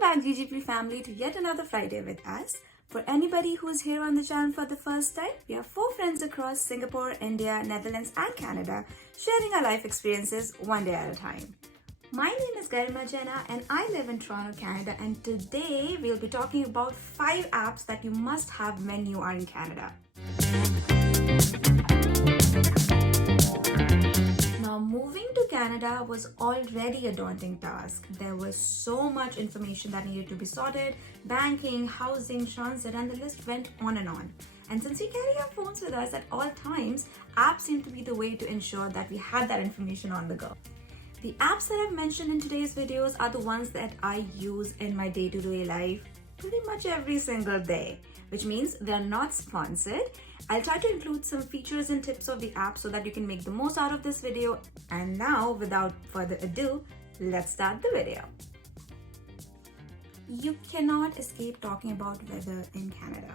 back, GGP family, to yet another Friday with us. For anybody who's here on the channel for the first time, we are 4 friends across Singapore, India, Netherlands and Canada, sharing our life experiences one day at a time. My name is Garima Jena and I live in Toronto, Canada, and today we'll be talking about 5 apps that you must have when you are in Canada. Now, moving to Canada was already a daunting task. There was so much information that needed to be sorted: banking, housing, transit, and the list went on and on. And since we carry our phones with us at all times, apps seem to be the way to ensure that we had that information on the go. The apps that I've mentioned in today's videos are the ones that I use in my day-to-day life pretty much every single day, which means they're not sponsored. I'll try to include some features and tips of the app so that you can make the most out of this video. And now, without further ado, let's start the video. You cannot escape talking about weather in Canada.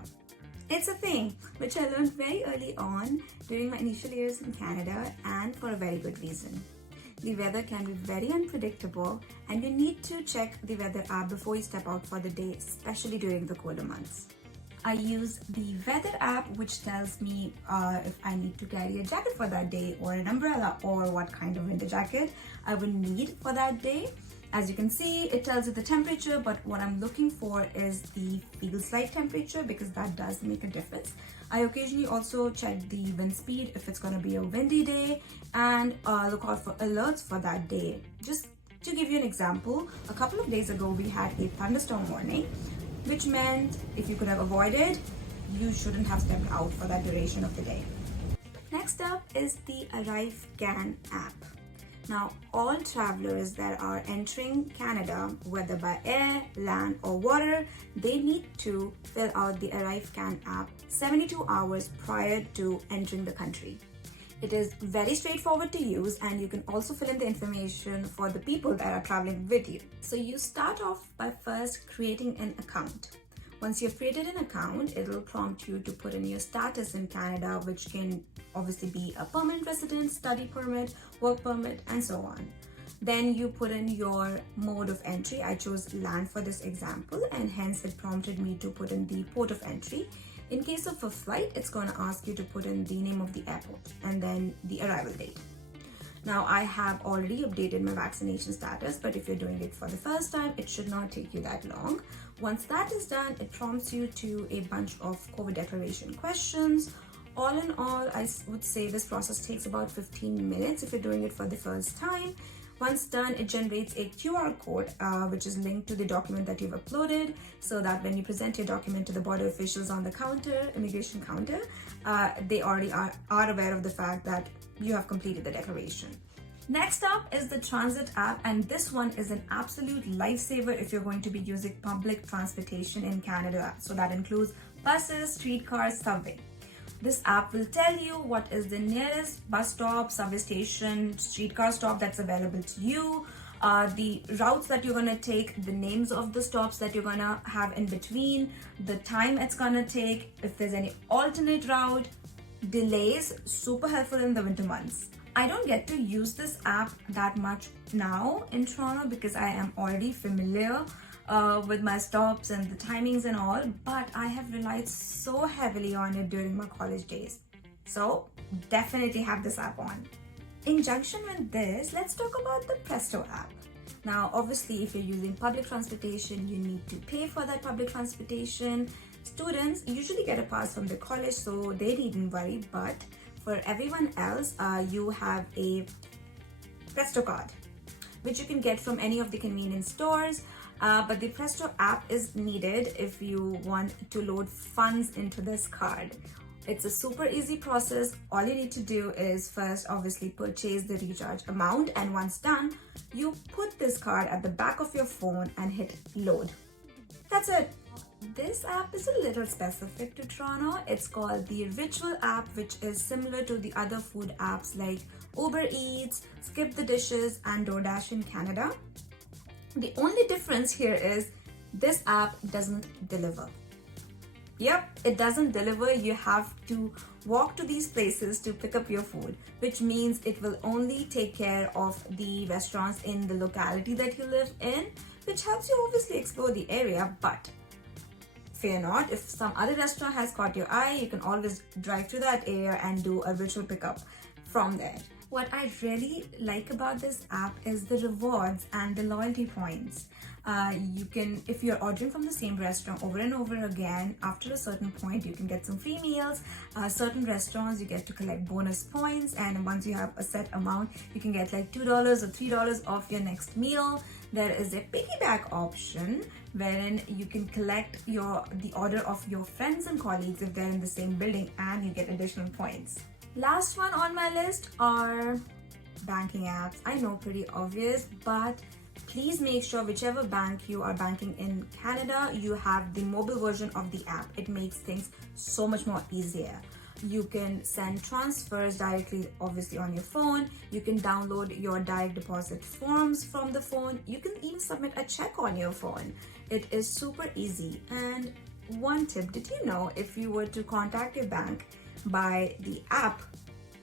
It's a thing which I learned very early on during my initial years in Canada, and for a very good reason. The weather can be very unpredictable and you need to check the weather app before you step out for the day, especially during the colder months. I use the weather app, which tells me if I need to carry a jacket for that day, or an umbrella, or what kind of winter jacket I will need for that day. As you can see, it tells you the temperature, but what I'm looking for is the feels like temperature, because that does make a difference. I occasionally also check the wind speed if it's going to be a windy day, and look out for alerts for that day. Just to give you an example, a couple of days ago we had a thunderstorm warning, which meant if you could have avoided, you shouldn't have stepped out for that duration of the day. Next up is the ArriveCAN app. Now, all travelers that are entering Canada, whether by air, land or water, they need to fill out the ArriveCAN app 72 hours prior to entering the country. It is very straightforward to use, and you can also fill in the information for the people that are traveling with you. So you start off by first creating an account. Once you've created an account, it'll prompt you to put in your status in Canada, which can obviously be a permanent resident, study permit, work permit, and so on. Then you put in your mode of entry. I chose land for this example, and hence it prompted me to put in the port of entry. In case of a flight, it's going to ask you to put in the name of the airport and then the arrival date. Now, I have already updated my vaccination status, but if you're doing it for the first time, it should not take you that long. Once that is done, it prompts you to a bunch of COVID declaration questions. All in all, I would say this process takes about 15 minutes if you're doing it for the first time. Once done, it generates a QR code, which is linked to the document that you've uploaded, so that when you present your document to the border officials on the counter, immigration counter, they already are aware of the fact that you have completed the declaration. Next up is the transit app, and this one is an absolute lifesaver if you're going to be using public transportation in Canada. So that includes buses, streetcars, subway. This app will tell you what is the nearest bus stop, subway station, streetcar stop that's available to you, the routes that you're going to take, the names of the stops that you're going to have in between, the time it's going to take, if there's any alternate route, delays. Super helpful in the winter months. I don't get to use this app that much now in Toronto because I am already familiar with my stops and the timings and all, but I have relied so heavily on it during my college days. So definitely have this app on. In conjunction with this, let's talk about the Presto app. Now, obviously, if you're using public transportation, you need to pay for that public transportation. Students usually get a pass from the college, so they needn't worry, but for everyone else, you have a Presto card, which you can get from any of the convenience stores. But the Presto app is needed if you want to load funds into this card. It's a super easy process. All you need to do is first obviously purchase the recharge amount, and once done, you put this card at the back of your phone and hit load. That's it. This app is a little specific to Toronto. It's called the Ritual app, which is similar to the other food apps like Uber Eats, Skip the Dishes, and DoorDash in Canada. The only difference here is this app doesn't deliver. Yep, it doesn't deliver. You have to walk to these places to pick up your food, which means it will only take care of the restaurants in the locality that you live in, which helps you obviously explore the area. But fear not, if some other restaurant has caught your eye, you can always drive to that area and do a virtual pickup from there. What I really like about this app is the rewards and the loyalty points. You can, if you're ordering from the same restaurant over and over again, after a certain point, you can get some free meals. Certain restaurants, you get to collect bonus points, and once you have a set amount, you can get like $2 or $3 off your next meal. There is a piggyback option wherein you can collect the order of your friends and colleagues if they're in the same building, and you get additional points. Last one on my list are banking apps. I know, pretty obvious, but please make sure whichever bank you are banking in Canada, you have the mobile version of the app. It makes things so much more easier. You can send transfers directly, obviously, on your phone. You can download your direct deposit forms from the phone. You can even submit a check on your phone. It is super easy. And one tip, did you know if you were to contact your bank by the app,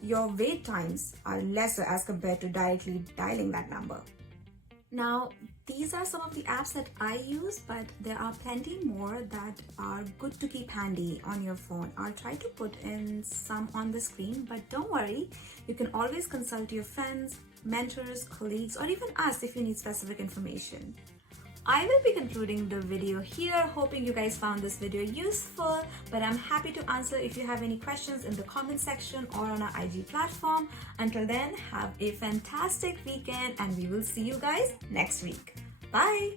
your wait times are lesser as compared to directly dialing that number? Now, these are some of the apps that I use, but there are plenty more that are good to keep handy on your phone. I'll try to put in some on the screen, but don't worry, you can always consult your friends, mentors, colleagues, or even us if you need specific information. I will be concluding the video here, hoping you guys found this video useful, but I'm happy to answer if you have any questions in the comment section or on our IG platform. Until then, have a fantastic weekend, and we will see you guys next week. Bye!